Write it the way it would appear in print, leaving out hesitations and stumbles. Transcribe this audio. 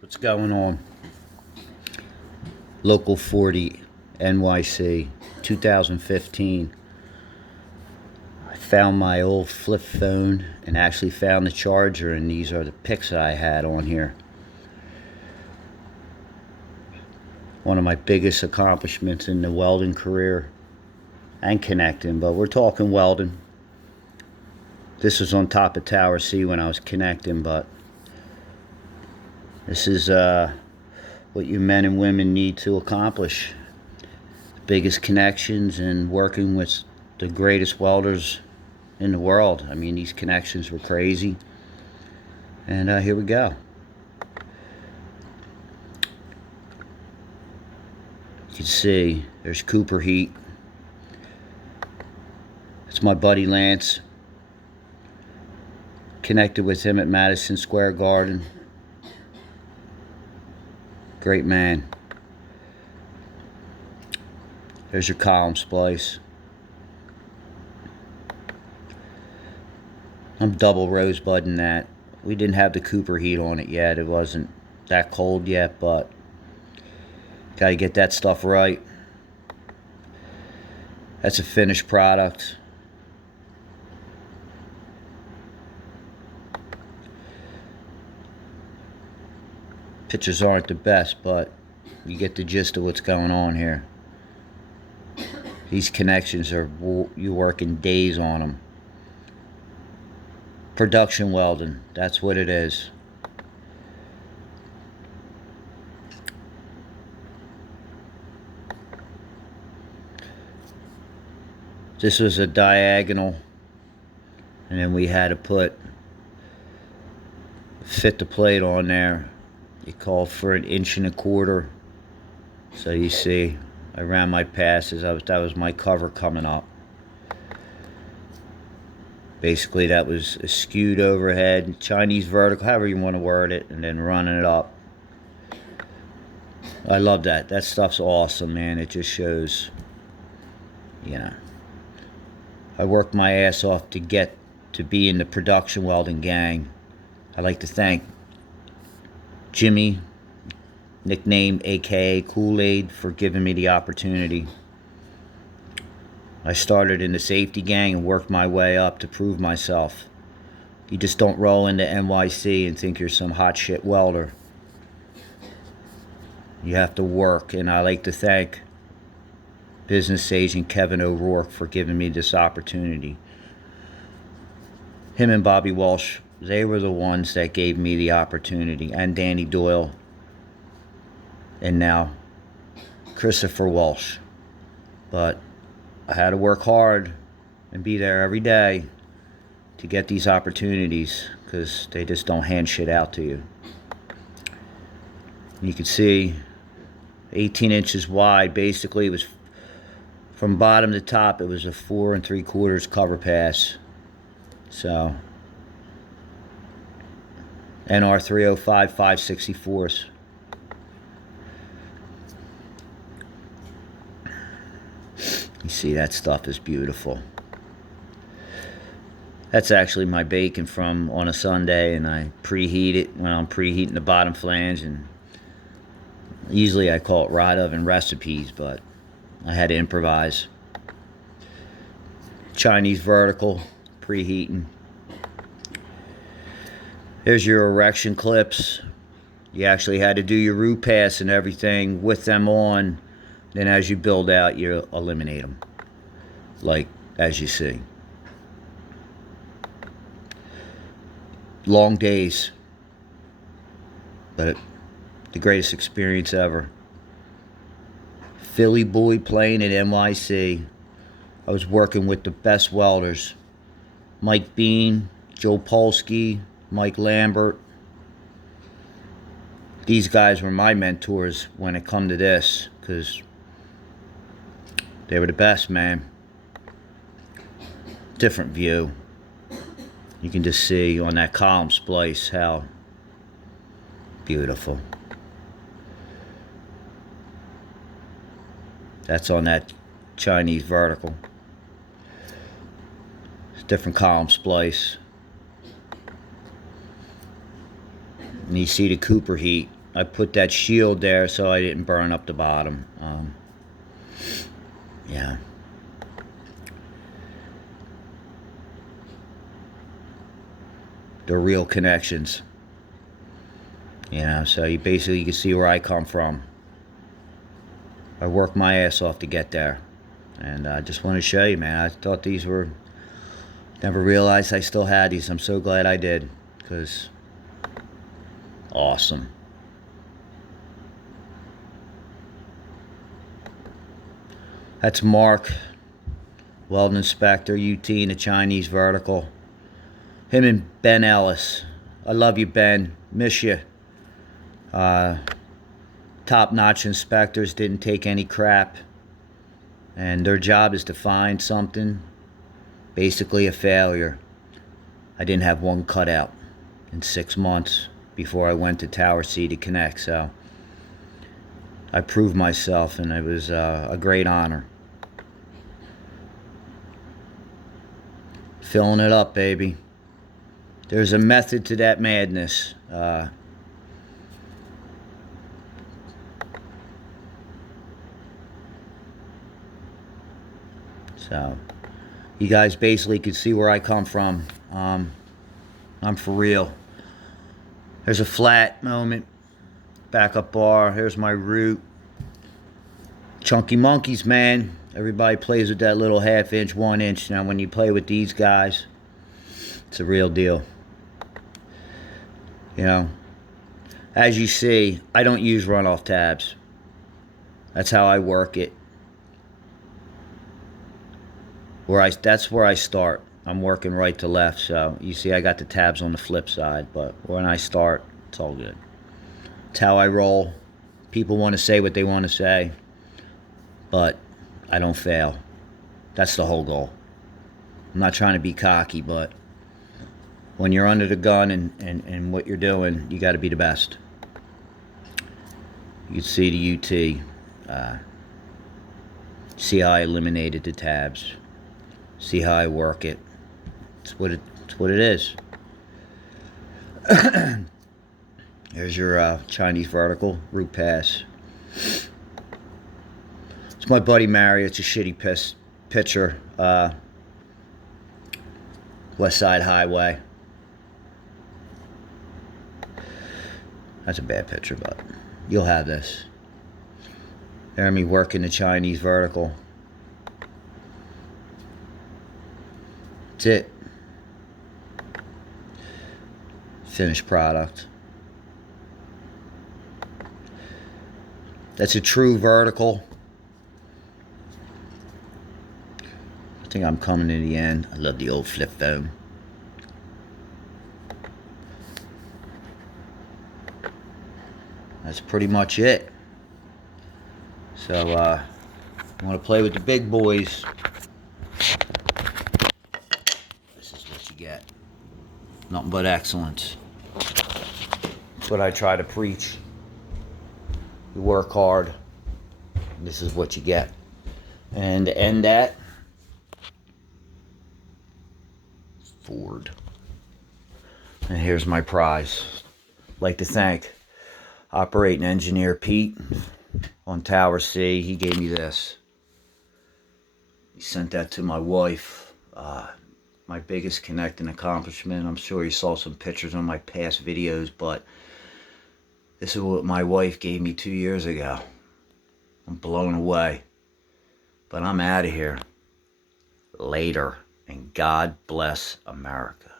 What's going on? Local 40, NYC, 2015. I found my old flip phone and actually found the charger, and these are the pics that I had on here. One of my biggest accomplishments in the welding career and connecting, but we're talking welding. This was on top of Tower C when I was connecting, but this is what you men and women need to accomplish. The biggest connections and working with the greatest welders in the world. I mean, these connections were crazy. And here we go. You can see there's Cooper heat. It's my buddy Lance. Connected with him at Madison Square Garden. Great man. There's your column splice. I'm double rosebudding that. We didn't have the Cooper heat on it yet. It wasn't that cold yet, but gotta get that stuff right. That's a finished product. Pictures aren't the best, but you get the gist of what's going on here. These connections are, you're working days on them. Production welding, that's what it is. This was a diagonal, and then we had to fit the plate on there. It called for 1.25 inches. So you see, I ran my passes. That was my cover coming up. Basically, that was a skewed overhead, Chinese vertical, however you want to word it, and then running it up. I love that. That stuff's awesome, man. It just shows, you know. I worked my ass off to get to be in the production welding gang. I'd like to thank Jimmy, nickname aka Kool-Aid, for giving me the opportunity. I started in the safety gang and worked my way up to prove myself. You just don't roll into NYC and think you're some hot shit welder. You have to work, and I like to thank business agent Kevin O'Rourke for giving me this opportunity. Him and Bobby Walsh, they were the ones that gave me the opportunity, and Danny Doyle, and now Christopher Walsh. But I had to work hard and be there every day to get these opportunities, because they just don't hand shit out to you. You can see 18 inches wide. Basically, it was from bottom to top, it was a 4 3/4 cover pass. So NR 305 5/64. You see, that stuff is beautiful. That's actually my bacon from on a Sunday, and I preheat it when I'm preheating the bottom flange, and usually I call it rod oven recipes, but I had to improvise. Chinese vertical, preheating. Here's your erection clips. You actually had to do your root pass and everything with them on. Then as you build out, you eliminate them, like as you see. Long days, but the greatest experience ever. Philly boy playing at NYC. I was working with the best welders. Mike Bean, Joe Polsky, Mike Lambert. These guys were my mentors when it come to this, because they were the best, man. Different view. You can just see on that column splice how beautiful. That's on that Chinese vertical. It's different column splice. And you see the Cooper heat. I put that shield there so I didn't burn up the bottom. Yeah. They're real connections. You know, so you basically can see where I come from. I worked my ass off to get there. And I just want to show you, man. I thought these were... Never realized I still had these. I'm so glad I did. Because... Awesome. That's Mark, welding inspector, UT in the Chinese vertical. Him and Ben Ellis. I love you, Ben. Miss you. Top-notch inspectors, didn't take any crap. And their job is to find something, basically a failure. I didn't have one cutout in 6 months before I went to Tower C to connect, so I proved myself, and it was a great honor. Filling it up, baby. There's a method to that madness. So, you guys basically could see where I come from. I'm for real. There's a flat moment. Backup bar. Here's my root. Chunky monkeys, man. Everybody plays with that little 1/2 inch, 1 inch. Now, when you play with these guys, it's a real deal. You know, as you see, I don't use runoff tabs. That's how I work it. That's where I start. I'm working right to left, so you see I got the tabs on the flip side, but when I start, it's all good. It's how I roll. People want to say what they want to say, but I don't fail. That's the whole goal. I'm not trying to be cocky, but when you're under the gun and what you're doing, you got to be the best. You can see the UT. See how I eliminated the tabs. See how I work it. It's what it is. Here's your Chinese vertical root pass. It's my buddy Mario. It's a shitty picture. West Side Highway. That's a bad picture, but you'll have this. Hear me working the Chinese vertical. That's it. Finished product. That's a true vertical. I think I'm coming to the end. I love the old flip phone. That's pretty much it. So, you want to play with the big boys. This is what you get. Nothing but excellence. That's what I try to preach. You work hard. This is what you get. And to end that, Ford. And here's my prize. I'd like to thank operating engineer Pete on Tower C. He gave me this. He sent that to my wife. My biggest connecting accomplishment. I'm sure you saw some pictures on my past videos, but this is what my wife gave me 2 years ago. I'm blown away. But I'm out of here. Later. And God bless America.